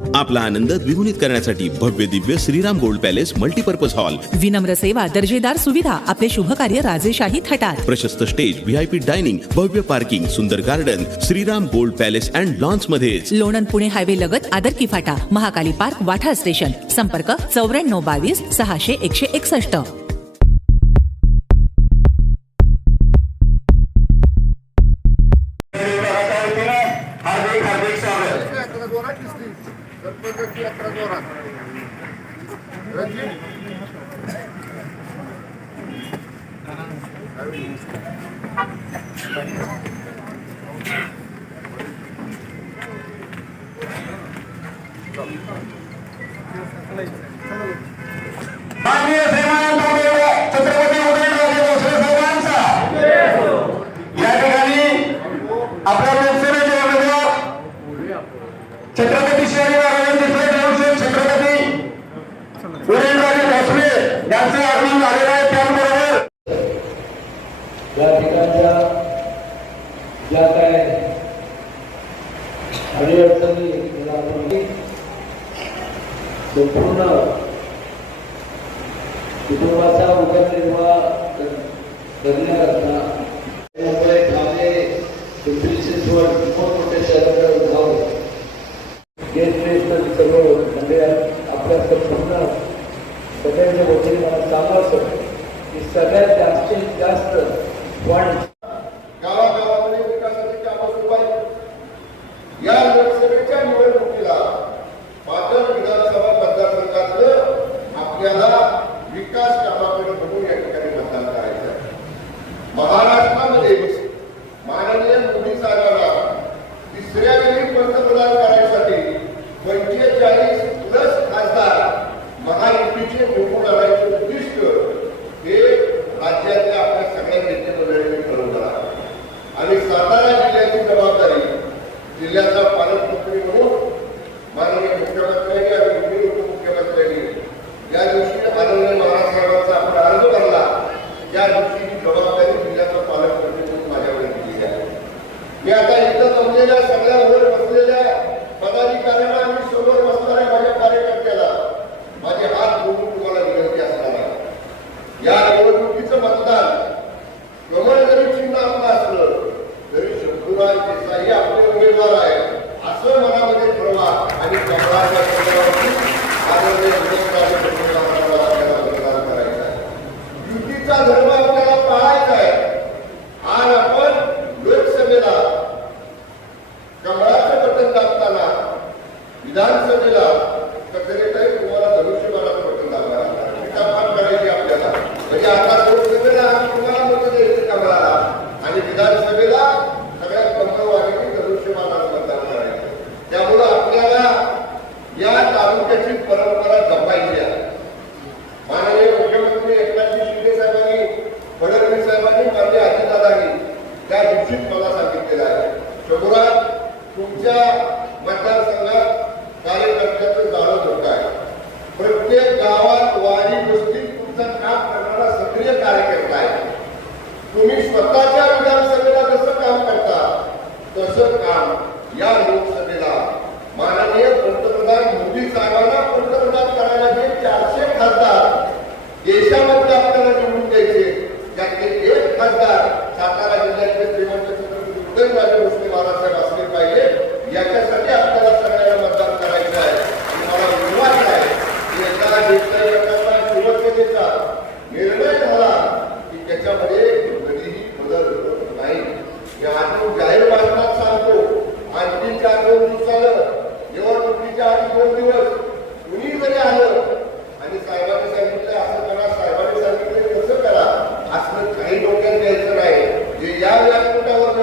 आपला आनंद द्विगुणित करण्यासाठी भव्य Divya Shriram gold palace multipurpose hall, विनम्र सेवा, दर्जेदार सुविधा, आपले शुभ कार्य राजेशाही थाटात, प्रशस्त स्टेज, VIP डायनिंग, भव्य पार्किंग, सुंदर garden, Shriram gold palace and lawns मध्येच. लोणंद पुणे हायवे लगत आदरकी फाटा, महाकाली पार्क, वाठा स्टेशन. संपर्क 9422 600 161. माननीय छत्रपती उदयनराजे भोसले साहेबांचा या ठिकाणी आपल्या लोकसभेचे उमेदवार छत्रपती शिवाजी महाराजांचे छत्रपती उदयनराजे भोसले यांचे आगमन झालेलं आहे. त्याचबरोबर या ठिकाणच्या ज्या काय अडीअडचणी संपूर्ण कुटुंबाचा उदरनिर्वाह करण्याकरता मुंबई, ठाणे, पिंपरी चिंचवड मोठमोठ्या शहराकडे जाऊन गेट सर्व म्हणजे आपल्या संपूर्ण सगळ्यांच्या वतीने मला सांगावं असं की सगळ्यात जास्तीत जास्त फंड गावागावामध्ये विकासाची कामं सुरू आहेत. या लोकसभेच्या निवडणुकीला पाटण विधानसभा मतदारसंघातलं आपल्याला विकास कामाकडे बघून या ठिकाणी मतदान करायचं आहे. महाराष्ट्रामध्ये माननीय मोदी साहेबांना तिसऱ्या वेळी पंतप्रधान करायसाठी 45+ खासदार महायुतीचे निवडून आणायचे उद्दिष्ट हे राज्यातल्या आपल्या सगळ्या नेते मंडळींनी ठरवलं आहे. आणि सातारा जिल्ह्याची जबाबदारी जिल्ह्याचा पालकमंत्री म्हणून माननीय मुख्यमंत्र्यांनी आणि उपमुख्यमंत्र्यांनी या दिवशी आदरणीय महाराज साहेबांचा आपण अर्ज भरला त्या दिवशी ही जबाबदारी जिल्ह्याचा पालकमंत्री म्हणून माझ्याकडे दिली आहे. मी आता इथं जमलेल्या सगळ्या वर बसलेल्या पदाधिकाऱ्यांना आणि समोर बसणाऱ्या माझ्या कार्यकर्त्याला माझे हात जोडून तुम्हाला विनंती असणार आहे. या निवडणुकीचं मतदान कमळ जरी चिन्ह आपलं असलं तरी शंभूराज देसाई आपले उमेदवार आहे असं मनामध्ये ठरवा आणि कमळाच्या चिन्हावरती आदरणीय उदयनराजे भोसले साहेबांना आपल्याला मतदान करायचं आहे. युतीचा धर्म आपल्याला पाळायचा आहे. आज आपण लोकसभेला कमळाचं बटन दाबताना विधानसभेला कचरेटाही तुम्हाला धनुष्यबाणाचं बटन दाबायला करायची आपल्याला. म्हणजे आता लोकसभेला तुम्हाला मत द्यायचं कमळाला आणि विधानसभेला सगळ्या कमळवाडीने धनुष्यबाणाचं मतदान करायचं. त्यामुळं आपल्याला या तालुक्याची परंपरा जपायची आहे. माननीय मुख्यमंत्री एकनाथ शिंदे साहेबांनी, फडणवीस साहेबांनी, माझे अजितदादांनी त्या दिवशीच मला सांगितलेलं आहे, शंभूराज तुमच्या मतदारसंघात कार्यकर्त्याचं जाळं मोठं आहे. प्रत्येक गावात, वाडी, वस्तीत तुमचं काम करणारा सक्रिय कार्यकर्ता आहे. तुम्ही स्वतःच्या विधानसभेला जसं काम करता तसं काम या लोकसभेला माननीय पंतप्रधान मोदी साहेबांना पंतप्रधान करायला जे 400 खासदार देशामध्ये आपल्याला निवडून द्यायचे त्यातले एक खासदार सातारा जिल्ह्यातले श्रीमंत छत्रपती उदयनराजे भोसले महाराजसाहेब असले पाहिजे. याच्यासाठी आपल्याला सगळ्यांना मतदान करायचं आहे. आणि मला विश्वास आहे की एका देशाच्या गटाचा शिवसेनेचा निर्णय झाला की त्याच्यामध्ये कधीही बदल होत नाही. हे आज जाहीर भाषणात सांगतो. आणखी 4-2 दिवसानं निवडणुकीच्या आधी 2 दिवस कुणी जरी आलं आणि साहेबांनी सांगितलं असं करा, साहेबांनी सांगितलं कसं करा, असं काही डोक्यात द्यायचं नाही. जे या व्यासपीठावर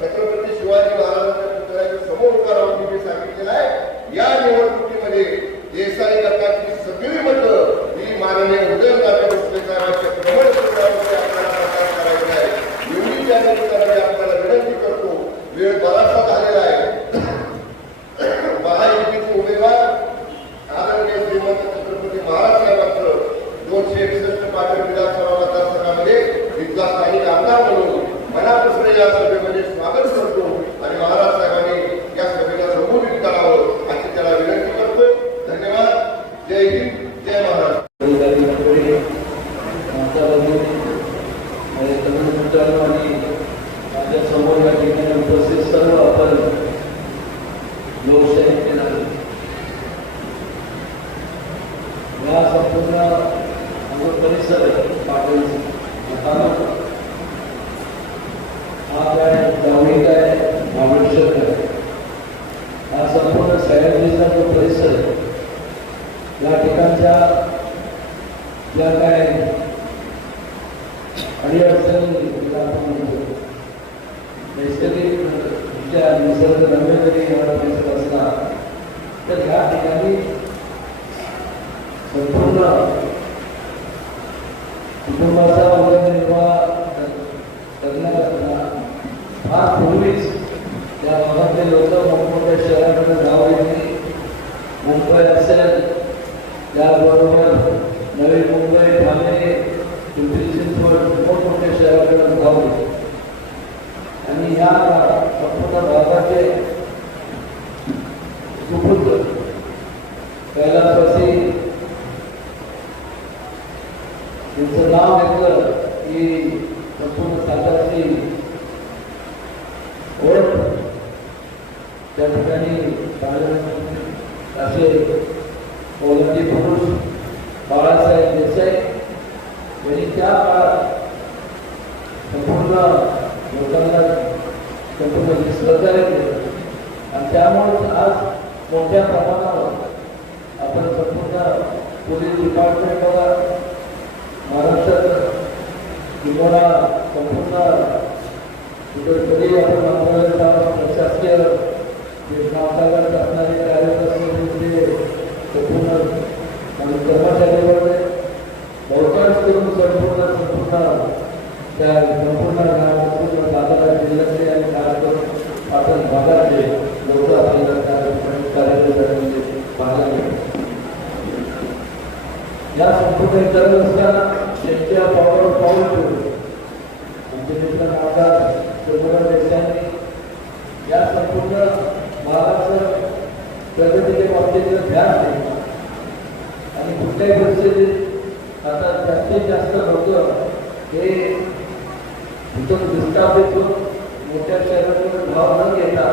छत्रपती शिवाजी महाराजांच्या पुतळ्याच्या समोर उभा राहून मी सांगितलेलं आहे, या निवडणुकीमध्ये देसाई गटाची सगळी मतं ही माननीय उदयनराजे भोसले साहेबांच्या प्रबळ सूत्रावरती आपल्याला मतदान करायचं आहे. एवढी त्या निमित्ताने आपल्याला विनंती करतो. वेळ बराचसा झालेला आहे. महायुतीचे उमेदवार आदरणीय श्रीमंत छत्रपती महाराज साहेबांचं 261 पाटण विधानसभा मतदारसंघामध्ये इथला स्थानिक आमदार म्हणून मनापासून या सभेमध्ये स्वागत करतो आणि महाराज साहेबांनी या सभेला संबोधित करावं अशी त्याला विनंती संपूर्ण जो परिसर आहे पाटील तालुका हा काय गावी काय आवश्यक आहे. हा संपूर्ण सह्याद्रीचा जो परिसर आहे या ठिकाणच्या ज्या काय अडीअडचणी आपण म्हणतो नैसर्गिक निसर्गरम्य जरी एवढा परिसर असला तर ह्या ठिकाणी संपूर्ण कुटुंबाचा उदरनिर्वाह करण्याकरता फार पूर्वीच त्या भागातले लोक मोठमोठ्या शहराकडे धाव घेतली. मुंबई असेल त्याबरोबर नवी मुंबई ठाणे पिंपरी चिंचवड मोठमोठ्या शहराकडे धाव घेतली आणि ह्या संपूर्ण भागाचे सुपुत्र कैलासवासी त्यांचं नाव घेतलं की संपूर्ण सातारची ओळख त्या ठिकाणी असे ओळखी पुरुष बाळासाहेब देसाई यांनी त्या काळात संपूर्ण लोकांना संपूर्ण सहकार्य केलं आणि त्यामुळे आज मोठ्या प्रमाणावर आपण संपूर्ण पोलीस डिपार्टमेंटला महाराष्ट्रात किंवा संपूर्ण कुठेतरी आपण प्रशासकीय नामांकन असणारे कार्यकर्ते संपूर्ण आणि कर्मचाऱ्यांवर बहुतांश करून संपूर्ण त्या संपूर्ण सातारा जिल्ह्यातले आणि कार्यक्रम आपण भागातले लोक आपल्याला कार्यकर्त्यांमध्ये पाहायला मिळतात. या संपूर्ण करत असताना त्यांच्या पावलावर पाऊल ठेवलं आमच्या नामदार चंद्रकांत देसाईंनी या संपूर्ण महाराष्ट्र प्रगतीच्या बाबतीत ध्यान दिलं आणि कुठल्याही परिस्थितीत आता जास्तीत जास्त लोक हे इथून विस्थापित होऊन मोठ्या शहरातून भाव न घेता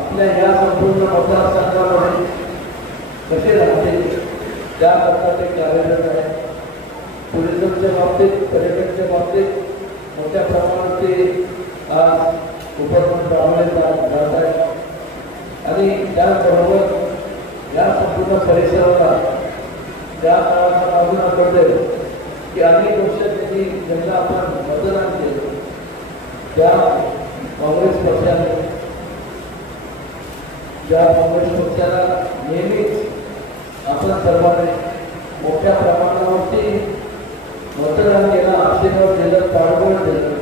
आपल्या ह्या संपूर्ण मतदारसंघामध्ये कसे राहतील त्याकरता ते कार्यरत आहे. टुरिझमच्या बाबतीत पर्यटनच्या बाबतीत मोठ्या प्रमाणात ते आज उपक्रम राबवले जात आहेत आणि त्याचबरोबर या संपूर्ण परिसराला त्या काळात अजून आठवते की अनेक वर्ष त्यांनी ज्यांना आपण मतदान केलं त्या काँग्रेस पक्षाने ज्या काँग्रेस पक्षाला नेहमीच आपण सर्वांनी मोठ्या प्रमाणावरती मतदान केलं, आशीर्वाद दिलं, पाठबळ दिलं,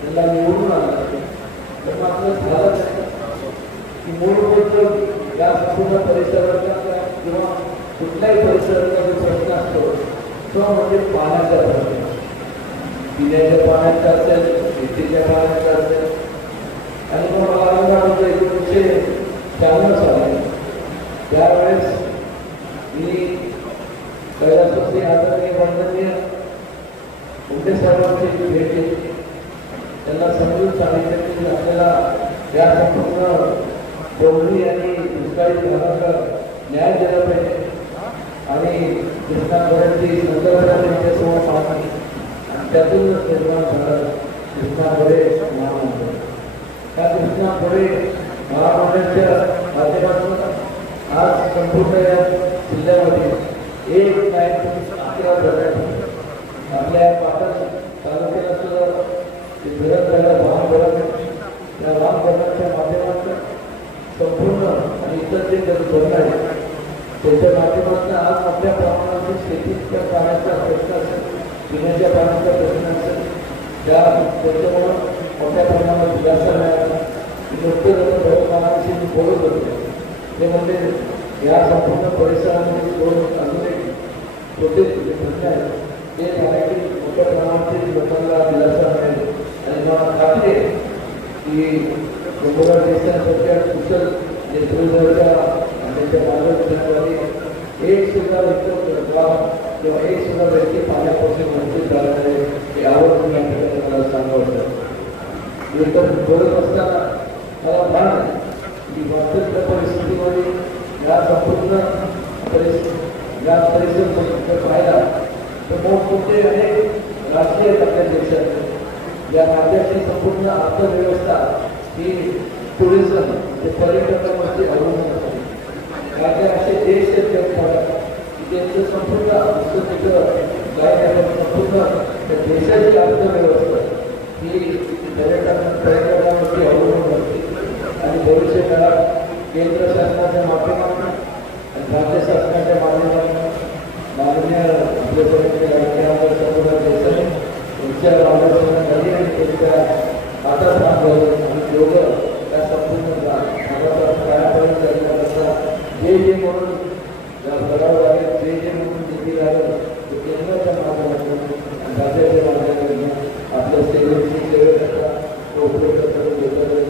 त्यांना निवडून आणलं. तर मात्र झालं की मूलभूत या संपूर्ण परिसराचा किंवा कुठल्याही परिसराचा जो प्रश्न असतो तो म्हणजे पाण्याचा प्रश्न. पिण्याच्या पाण्याचा असेल, शेतीच्या पाण्याचा असेल आणि मग औरंगाबाद 1996 साली त्यावेळेस मी कैलासवासी आदरणीय वंदनीय मुंडे साहेबांची भेट घेतली. त्यांना समजून सांगितलं की आपल्याला या संपूर्ण डोंगरी आणि दुष्काळी भागाचा न्याय दिला पाहिजे आणि कृष्णा गोरेंची संकल्पना त्यांच्यासमोर पाहणी आणि त्यातूनच निर्माण झालं कृष्णा गोरे महामंडळ. त्या कृष्णा गोरे महामंडळाच्या माध्यमातून आज संपूर्ण या जिल्ह्यामध्ये 1.11 आपल्या पाटण तालुक्याला सुद्धा धरण झालं वाहन धरण. त्या वाहन धरणाच्या माध्यमातून संपूर्ण आणि इतर जे धरण आहेत त्याच्या माध्यमातून आज मोठ्या प्रमाणात शेतीच्या पाण्याचा प्रश्न असेल, पिण्याच्या पाण्याचा प्रश्न असेल त्याच्यामुळं मोठ्या प्रमाणात दिलासा मिळाला. लोकांशी बोलत होते ते म्हणजे या संपूर्ण परिसरामध्ये दोन अजून एक छोटे प्रश्न आहेत ते झाले की मोठ्या प्रमाणात लोकांना दिलासा मिळेल आणि मला खात्री आहे की चंद्रकांत देसाईंसारख्या कुशल नेतृत्वाच्या आणि त्यांच्या मार्गदर्शनाद्वारे एक सुद्धा गाव किंवा एक सुद्धा व्यक्ती पाण्यापासून वंचित झाला नाही हे आवर्जून या ठिकाणी मला सांगावं. तर बोलत असताना मला भान आहे की वास्तविक परिस्थितीमध्ये या संपूर्ण ग्राम परिषद जर पाहिला तर मोठमोठे अनेक राष्ट्रीय आपल्या देशात या राज्याची संपूर्ण अर्थव्यवस्था ही टुरिझम ते पर्यटकांवरती अवलंबून असते. काही असे देश आहेत जगभरात की त्यांचं संपूर्ण संपूर्ण त्या देशाची अर्थव्यवस्था ही पर्यटकांवरती अवलंबून असते. आणि भविष्य काळात केंद्र शासनाच्या माध्यमातून आणि राज्य शासनाच्या माध्यमातून माननीय आपल्यापर्यंत संपूर्ण देशाने तुमच्या मार्गदर्शनाखाली आणि त्यांच्या हातात काम घालून आणि योगा त्या संपूर्ण भागाचा काळापर्यंत करण्याकरता जे म्हणून करावं लागेल जे म्हणून निधी लागेल ते केंद्राच्या माध्यमातून आणि राज्याच्या माध्यमातून आपल्या सेवेकरता उपयोग करून घेतलं.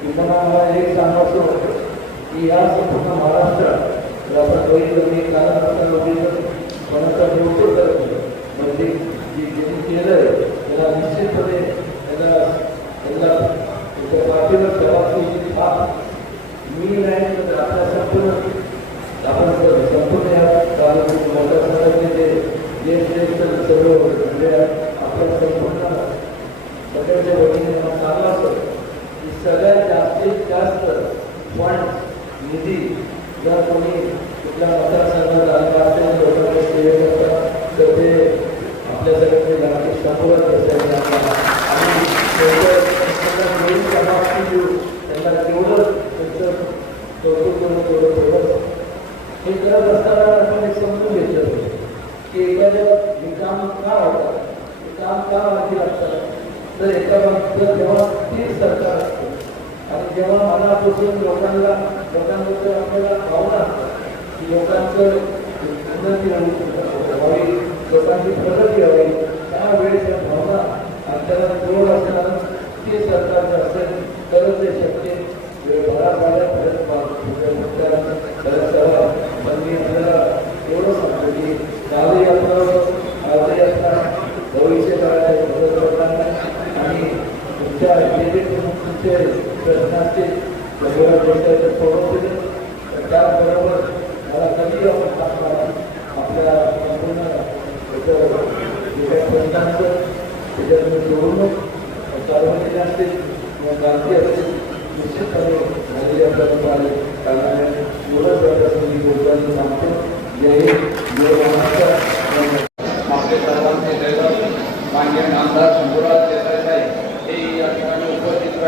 किंवा मला एक सांगायचं होतं की या संपूर्ण महाराष्ट्रात आपण बघितलं मी कानापासून बघितलं कोणाचा निवडून करत म्हणजे ज्यांनी केलं आहे त्याला निश्चितपणे त्याला त्याच्या पाठीवर जबाबदारी मी नाही तर आपल्या संपूर्ण आपण संपूर्ण या मोठ्या संघटनेचे जे सर्व म्हणजे आपल्या संपूर्ण सगळ्याच्या वतीने मला सांगलं असतं की सगळ्यात जास्तीत जास्त फंड निधी जर कोणी कुठल्या मतदारसंघात आलेला असेल लोकांना सेवे करतात तर ते आपल्या सगळ्यांनी लागते संपवत असेल आणि त्यांना तेवढं त्यांचं कौतुक करून तेवढं तेवढं हे करत असताना आपण एक समजून घेतलं पाहिजे की एखाद्या हे काम का होतात हे काम का मागे लागतात तर एका बाबतीत जेव्हा स्थिर सरकार असतं आणि जेव्हा मनापासून लोकांबद्दल आपल्याला भावना असतात की लोकांचं उन्नती व्हावी लोकांची प्रगती व्हावी त्यावेळेस त्या भावना आपल्याला जोड असणार ते सरकार असेल तरच ते शक्य भराभरापर्यंत पण मी आपल्याला एवढं सांगतो की यात्रा भविष्य काळाच्या मदत करताना आणि तुमच्या जे तुमचे प्रश्न असतील सगळ्या देशाचे सोडवतील त्याचबरोबर मला कधी आपण सांगणार आपल्या संपूर्ण जे काही प्रश्नांचं त्याच्यातून जोडून सार्वजनिक असतील किंवा गांधी असतील निश्चितपणे झालेली आपल्याला कारण एवढंच मी बोलताना सांगतो जय जय महाराष्ट्र. आपले सर्वांचे दैवत मान्य आमदार शंभूराज देसाई हे या ठिकाणी उपस्थित